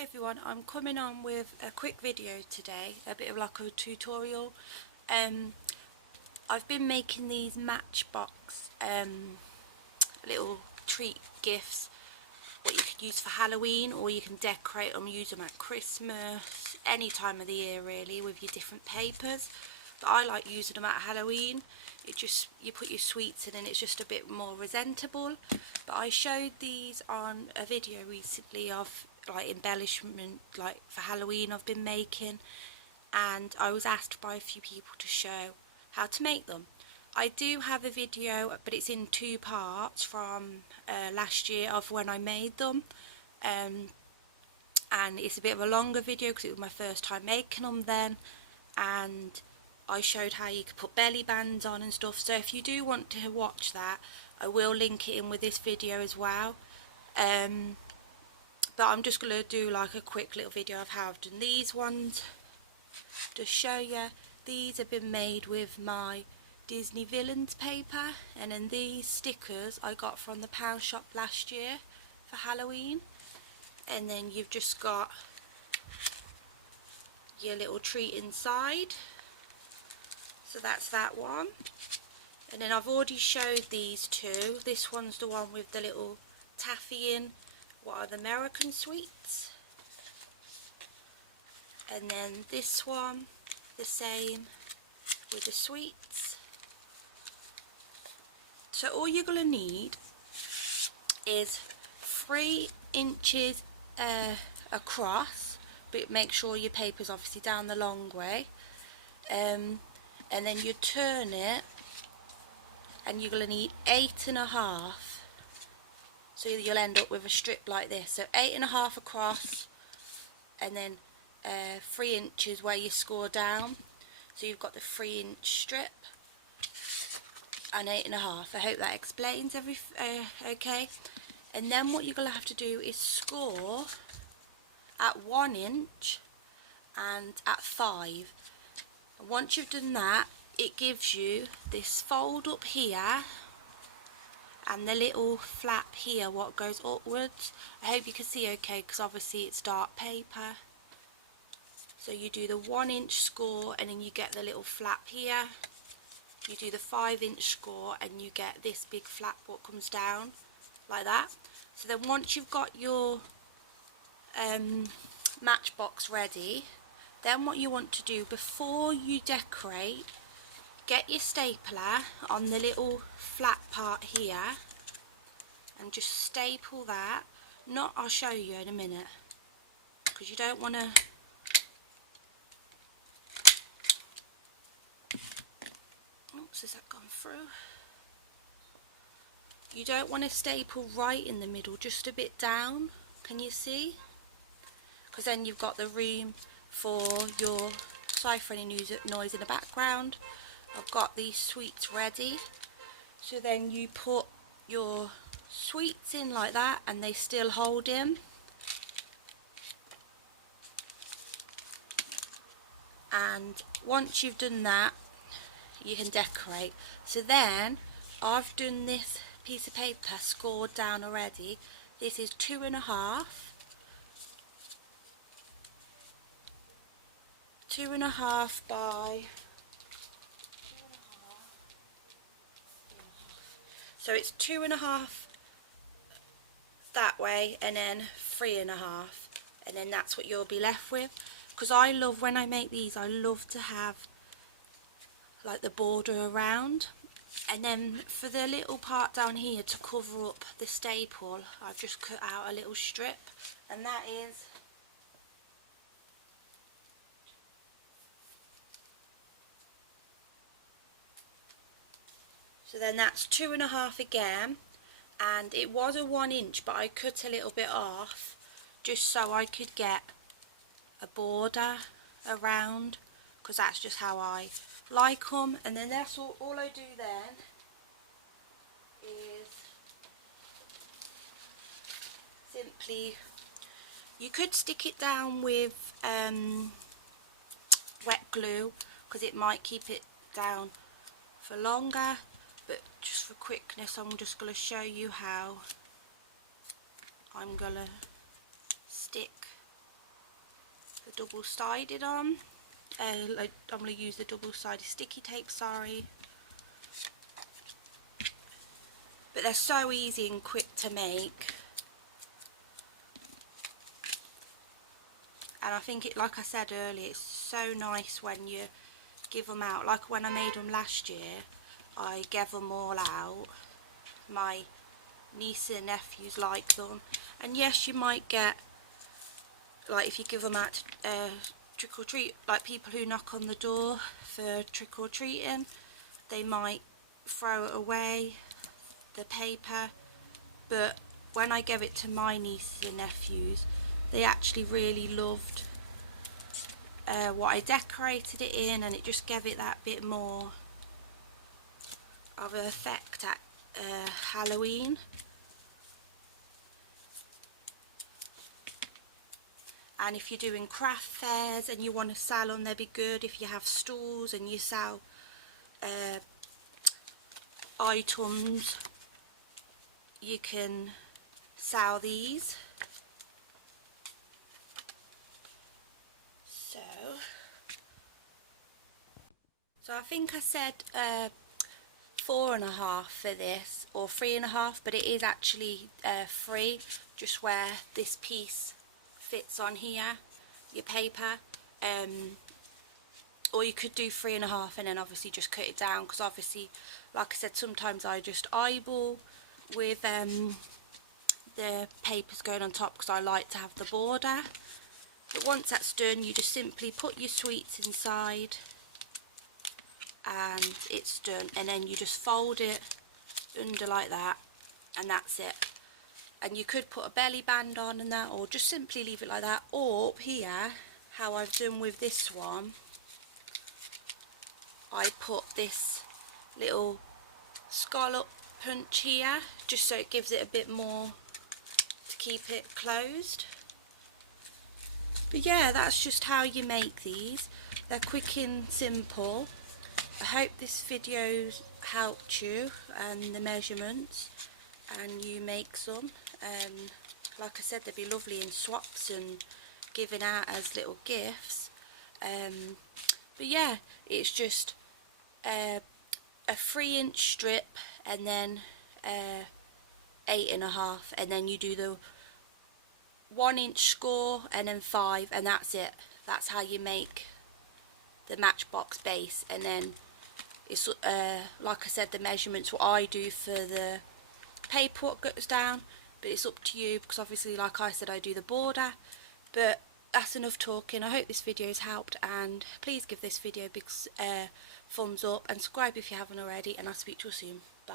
Hi everyone, I'm coming on with a quick video today, a bit of like a tutorial. I've been making these Matchbox little treat gifts, what you could use for Halloween, or you can decorate them, use them at Christmas, any time of the year really, with your different papers. But I like using them at Halloween. You put your sweets in and it's just a bit more presentable. But I showed these on a video recently of like embellishment, like for Halloween I've been making, and I was asked by a few people to show how to make them. I do have a video, but it's in two parts from last year of when I made them, and it's a bit of a longer video because it was my first time making them then, and I showed how you could put belly bands on and stuff. So if you do want to watch that, I will link it in with this video as well. But I'm just going to do like a quick little video of how I've done these ones to show you. These have been made with my Disney Villains paper, and then these stickers I got from the pound shop last year for Halloween. And then you've just got your little treat inside, so that's that one. And then I've already showed these two. This one's the one with the little taffy in, what are the American sweets, and then this one the same with the sweets. So all you're going to need is 3 inches across, but make sure your paper's obviously down the long way, and then you turn it and you're going to need 8.5, so you'll end up with a strip like this. So 8.5 across, and then 3 inches where you score down, so you've got the 3-inch strip, and 8.5. I hope that explains okay. And then what you're going to have to do is score at 1 inch and at 5. And once you've done that, it gives you this fold up here and the little flap here what goes upwards. I hope you can see okay because obviously it's dark paper. So you do the 1 inch score and then you get the little flap here. You do the 5-inch score and you get this big flap what comes down like that. So then once you've got your Matchbox ready, then what you want to do before you decorate, get your stapler on the little flat part here and just staple that. I'll show you in a minute because you don't want to. Oops, has that gone through? You don't want to staple right in the middle, just a bit down. Can you see? Because then you've got the room for your, sorry for any noise in the background. I've got these sweets ready. So then you put your sweets in like that and they still hold in. And once you've done that, you can decorate. So then I've done this piece of paper scored down already. This is 2.5 by 2.5. So it's 2.5 that way and then 3.5, and then that's what you'll be left with. Because I love, when I make these, I love to have like the border around. And then for the little part down here to cover up the staple, I've just cut out a little strip, and that is so then that's 2.5 again, and it was a 1 inch but I cut a little bit off just so I could get a border around, because that's just how I like them. And then that's all I do then is simply, you could stick it down with wet glue because it might keep it down for longer, but just for quickness I'm just going to show you how I'm going to stick double-sided on. Like, I'm going to use the double-sided sticky tape, sorry. But they're so easy and quick to make. And I think it, like I said earlier, it's so nice when you give them out. Like when I made them last year, I gave them all out. My niece and nephews like them. And yes, you might get, like if you give them out trick or treat, like people who knock on the door for trick or treating, they might throw it away, the paper. But when I gave it to my nieces and nephews, they actually really loved what I decorated it in, and it just gave it that bit more of an effect at Halloween. And if you're doing craft fairs and you want to sell them, they'd be good. If you have stalls and you sell items, you can sell these. So I think I said 4.5 for this, or 3.5, but it is actually 3, just where this piece fits on here, your paper. Or you could do 3.5 and then obviously just cut it down, because obviously, like I said, sometimes I just eyeball with the papers going on top, because I like to have the border. But once that's done, you just simply put your sweets inside and it's done, and then you just fold it under like that, and that's it. And you could put a belly band on and that, or just simply leave it like that. Or up here, how I've done with this one, I put this little scallop punch here, just so it gives it a bit more to keep it closed. But yeah, that's just how you make these. They're quick and simple. I hope this video's helped you and the measurements, and you make some. Like I said, they'd be lovely in swaps and given out as little gifts. But yeah, it's just a 3-inch strip, and then 8.5, and then you do the 1-inch score, and then 5, and that's it. That's how you make the Matchbox base. And then it's like I said, the measurements, what I do for the paper, what goes down, but it's up to you, because obviously, like I said, I do the border. But that's enough talking. I hope this video has helped, and please give this video a big thumbs up and subscribe if you haven't already, and I'll speak to you soon. Bye.